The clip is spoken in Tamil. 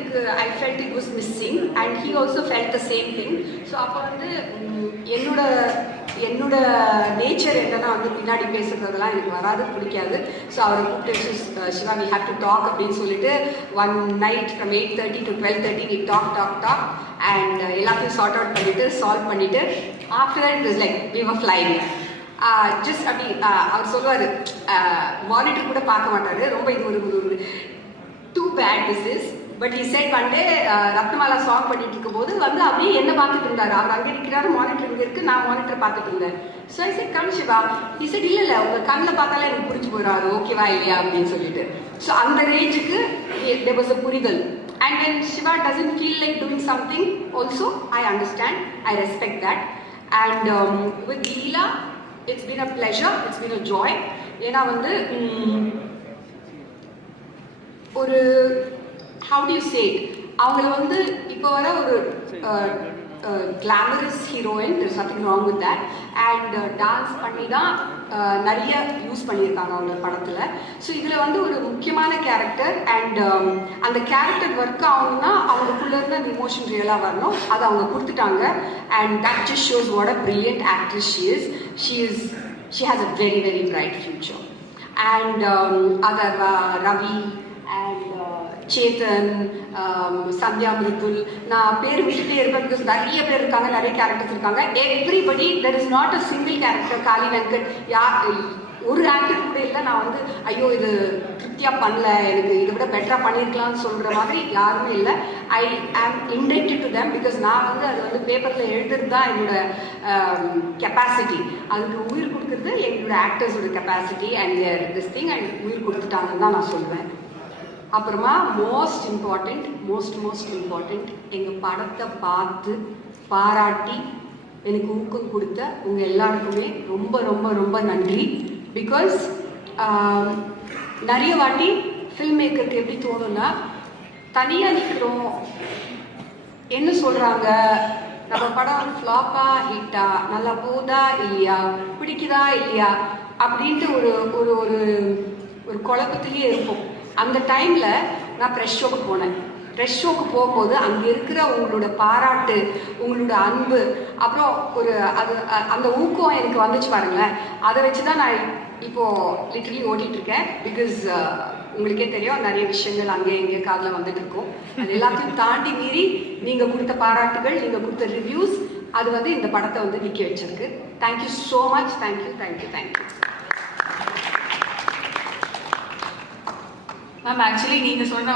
எனக்கு I felt it was missing and he also felt the same thing so அப்போ வந்து என்னோட என்னோட நேச்சர் என்னன்னா வந்து பின்னாடி பேசுறதெல்லாம் எனக்கு வராது பிடிக்காது. ஸோ அவரை கூப்பிட்டு Siva we have to talk அப்படின்னு சொல்லிட்டு one night from eight thirty to twelve thirty we talk talk talk and எல்லாத்தையும் சார்ட் அவுட் பண்ணிட்டு சால்வ் பண்ணிட்டு after that it is like we were flying just அப்படி அவர் சொல்லுவார் மானிட்டர் கூட பார்க்க மாட்டார். ரொம்ப இது ஒரு ஒரு too bad this is but இசை வந்து ரத்னமாலா சாங் uh, பண்ணிட்டு இருக்கும்போது வந்து அப்படியே என்ன பார்த்துட்டு இருந்தாரு? அவர் அங்கே இருக்கிறாரு மானிட்டர் இங்கே இருக்கு நான் மானிட்டர் பார்த்துட்டு இருந்தேன். ஸோ இசை கம் சிவா he இல்லை இல்லை உங்கள் கண்ணில் பார்த்தாலே எனக்கு புரிஞ்சு போகிறாரு ஓகேவா இல்லையா? அப்படின்னு சொல்லிட்டு. ஸோ அந்த ரேஞ்சுக்கு there was அ புரிதல். And then Siva doesn't feel like doing something also I understand I respect that and with Leela it's been a pleasure it's been a joy ஏன்னா வந்து ம், ஒரு ஹவு டு சே அவங்கள வந்து இப்போ வர ஒரு glamorous heroine there's nothing wrong with that. And dance பண்ணி தான் uh, நிறைய யூஸ் பண்ணியிருக்காங்க அவங்க படத்தில். ஸோ இதில் வந்து ஒரு முக்கியமான கேரக்டர் அண்ட் அந்த கேரக்டர் ஒர்க் ஆகணும்னா அவங்களுக்குள்ள இருந்து அந்த இமோஷன் ரியலாக வரணும். அதை அவங்க கொடுத்துட்டாங்க. And that just shows what a brilliant actress she is she is she has a very very bright future and um, other uh, Chetan Sandhya uh, நான் பேர் விட்டுட்டே இருப்பேன் பிகாஸ் நிறைய பேர் இருக்காங்க நிறைய கேரக்டர்ஸ் இருக்காங்க. Everybody there is not a single character Kali Venkat யார் ஒரு ஆக்டர் கூட இல்லை. நான் வந்து ஐயோ இது திருப்தியாக பண்ணல. எனக்கு இதை விட பெட்டராக பண்ணியிருக்கலாம்னு சொல்கிற மாதிரி யாருமே இல்லை. ஐ ஆம் இன்டெக்டட் டு தேம் பிகாஸ் நான் வந்து அது வந்து பேப்பரில் எழுதுறது தான் என்னோட கெப்பாசிட்டி அதுக்கு உயிர் கொடுக்குறது எங்களோட ஆக்டர்ஸோட capacity and this thing and உயிர் கொடுத்துட்டாங்கன்னு தான் நான் சொல்லுவேன் அப்புறமா most important most most important எங்கள் படத்தை பார்த்து பாராட்டி எனக்கு ஊக்கம் கொடுத்த உங்கள் எல்லாருக்குமே ரொம்ப ரொம்ப ரொம்ப நன்றி. பிகாஸ் um, நிறைய வாட்டி ஃபில்ம் மேக்கருக்கு எப்படி தோணும்னா தனியாக நிற்கிறோம் என்ன சொல்கிறாங்க நம்ம படம் ஃப்ளாப்பா ஹிட்டா நல்லா போதா இல்லையா? பிடிக்குதா இல்லையா? அப்படின்ட்டு ஒரு ஒரு ஒரு ஒரு குழப்பத்திலேயே இருப்போம். அந்த டைமில் நான் ப்ரெஷ் ஷோக்கு போனேன். ப்ரெஷ் ஷோக்கு போகும்போது அங்கே இருக்கிற உங்களோட பாராட்டு உங்களோட அன்பு அப்புறம் ஒரு அது அந்த ஊக்கம் எனக்கு வந்துச்சு பாருங்களேன். அதை வச்சு தான் நான் இப்போது லிட்டரலி ஓட்டிகிட்டு இருக்கேன் பிகாஸ் உங்களுக்கே தெரியும் நிறைய விஷயங்கள் அங்கே இங்கே காதில் வந்துட்டு இருக்கும். அது எல்லாத்தையும் தாண்டி மீறி நீங்கள் கொடுத்த பாராட்டுகள் நீங்கள் கொடுத்த ரிவ்யூஸ் அது வந்து இந்த படத்தை வந்து நிற்க வச்சிருக்கு. Thank you so much thank you thank you thank you ma'am actually நீங்கள் சொன்ன